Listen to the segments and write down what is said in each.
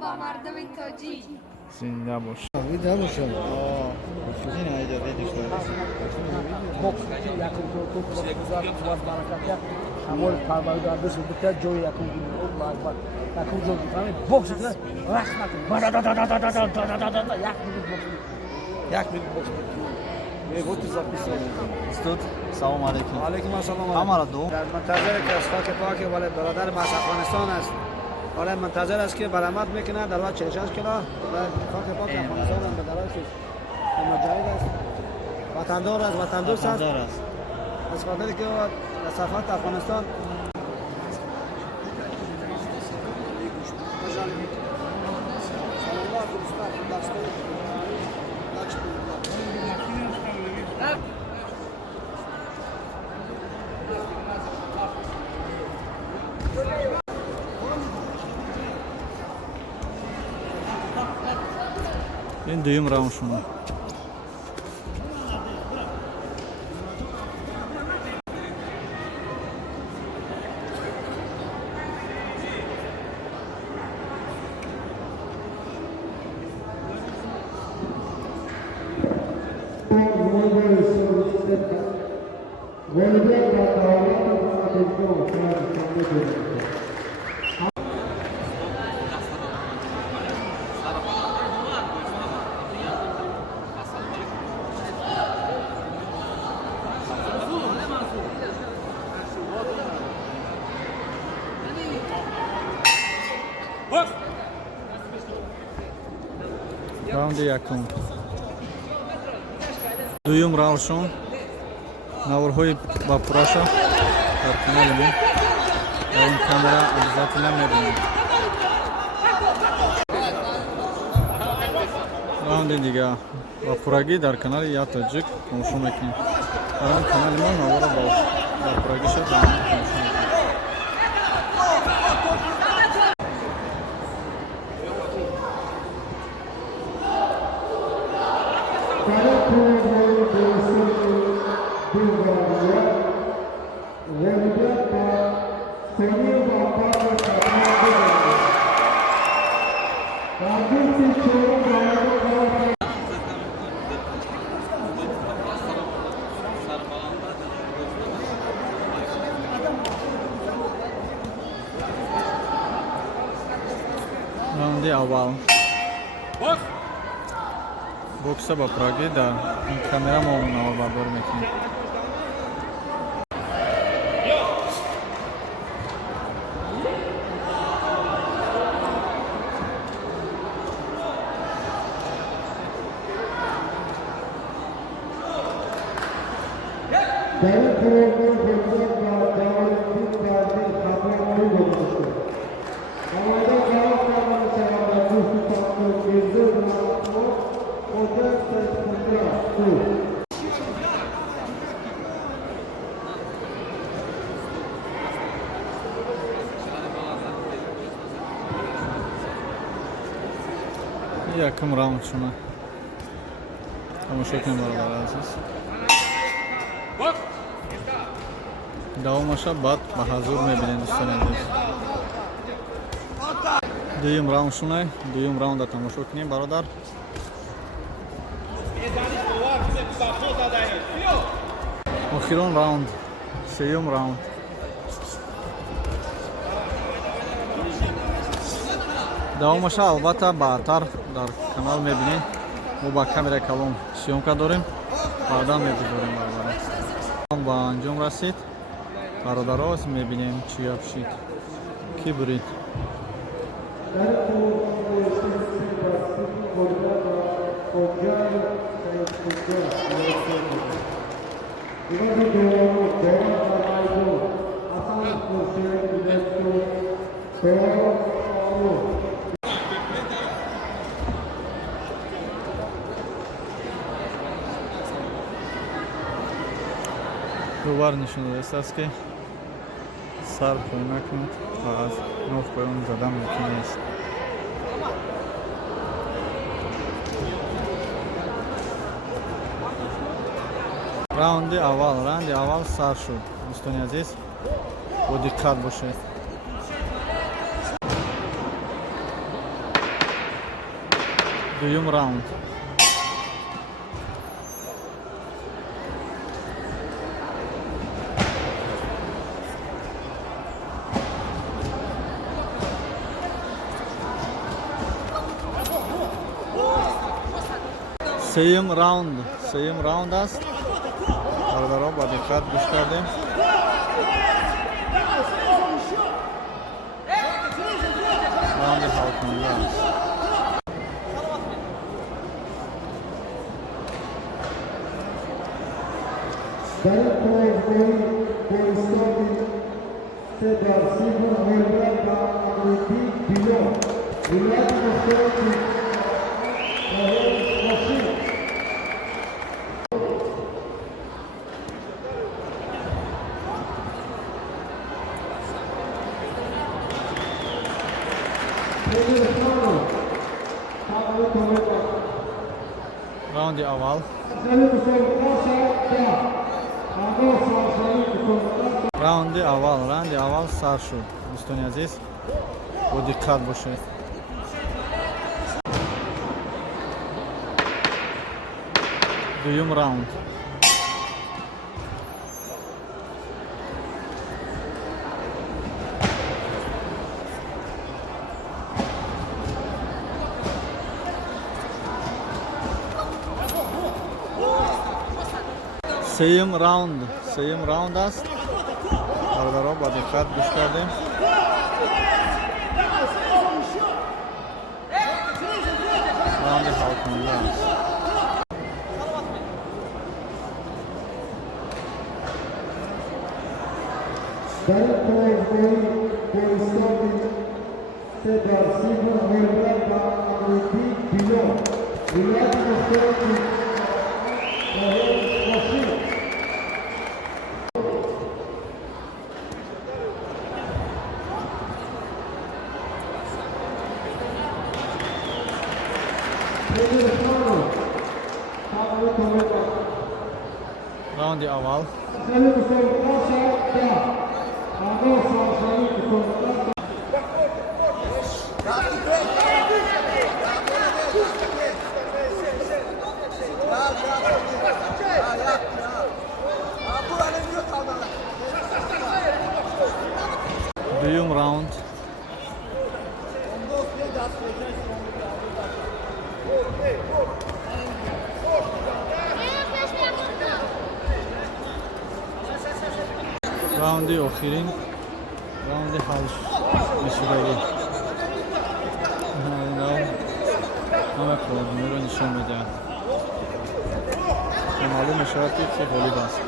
با مردم تاجیک. زنده باش. زنده باشه. این اجازه داشته boks yakın çok güzel var barakatya. Hamol parvarda da sübütte joy yakın var var. Yakın joy yani boks da rahmat. Da yakın boks. Yakın boks. Ve bu tuz zapисано. استاد سلام علیکم. علیکم السلام. همارا دو. در منتظر کشفاک پاک ولی برادر ما از افغانستان است. ولی منتظر است که برآمد میکنه در وقت 46 کیلو و پاک پاک افغانستان هم به دلایل مجاهد است. وطندار است، وطن دوست است. از خاطر که در سفارت افغانستان این دویم راوند شما. راوند یکم. دویم راوندشون نورهای با پراشا در کانال ما. در این کامرا البته نمی‌بینید. راوند دیگه با پراگی در کانال یا تاجیک تماشا میکنید. در این کانال ما نورا با پراگی شد تماشا میکنید. راوند اول بوکس با پراگی در این کامرا ما نور بردار میکنیم. یکم راوند شما تماشا کنید برادر عزیز. دوامش بعد به حضور میبینید دوستان عزیز. دویم راوند شما دویم راوند تماشا کنید برادر. آخرین راوند سوم راوند. دوامش البته بعدتر در کانال میبینید. ما با کامرای کلان سیومکا داریم. بعدا میگذاریم برادر. با انجام رسید. برادرها میبینیم چی افشید کی برید. دوباره نشون داده است که سر پایین نکنید و از نوف پایین زدن ممکن نیست. راوند اول سر شد دوستان عزیز. با دقت باشید. Duyum round. سیم راوند است. برادران با دقت گوش کردیم. راوند حل کننده است. راوند اول. راوند اول سر شد. دوستان عزیز با دقت باشید. دویم راوند. سیم راوند است. برادران با دقت گوش کردیم. راوند حل کننده است. راوند اول. دویم راوند. راوند آخرین راوند حل نشدگی. همه کارنامه رو نشان میدهد. معلوم شد که غالب است.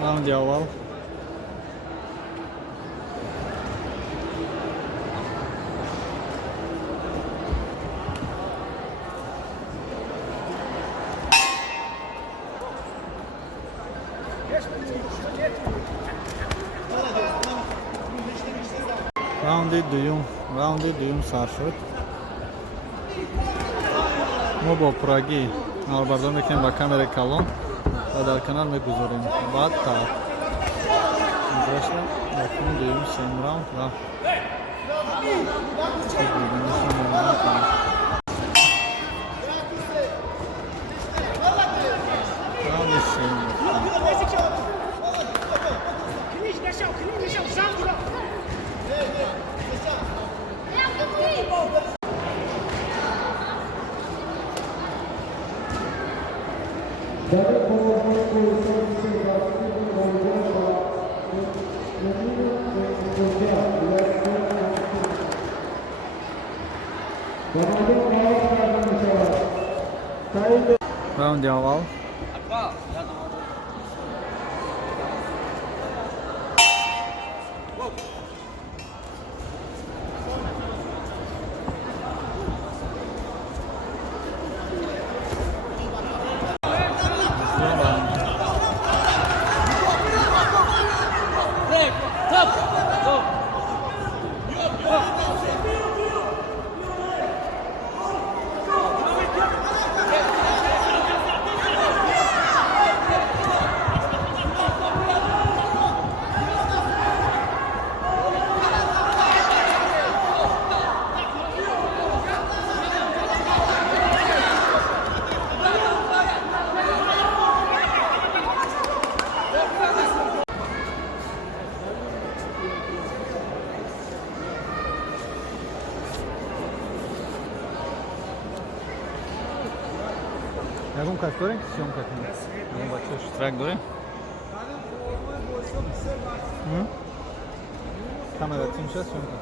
راوند اول. راوند دوم سر شد. ما با پراگی نوبردار میکنیم با کامera کلان و در کنار میگذاریم. بعد تا اینجاشه بکنیم دوم سیم راوند و راوند سیم. Round اول. Jakąś dori? Съемка. Ну, бачиш, трак дори. Камера, тим час съемка.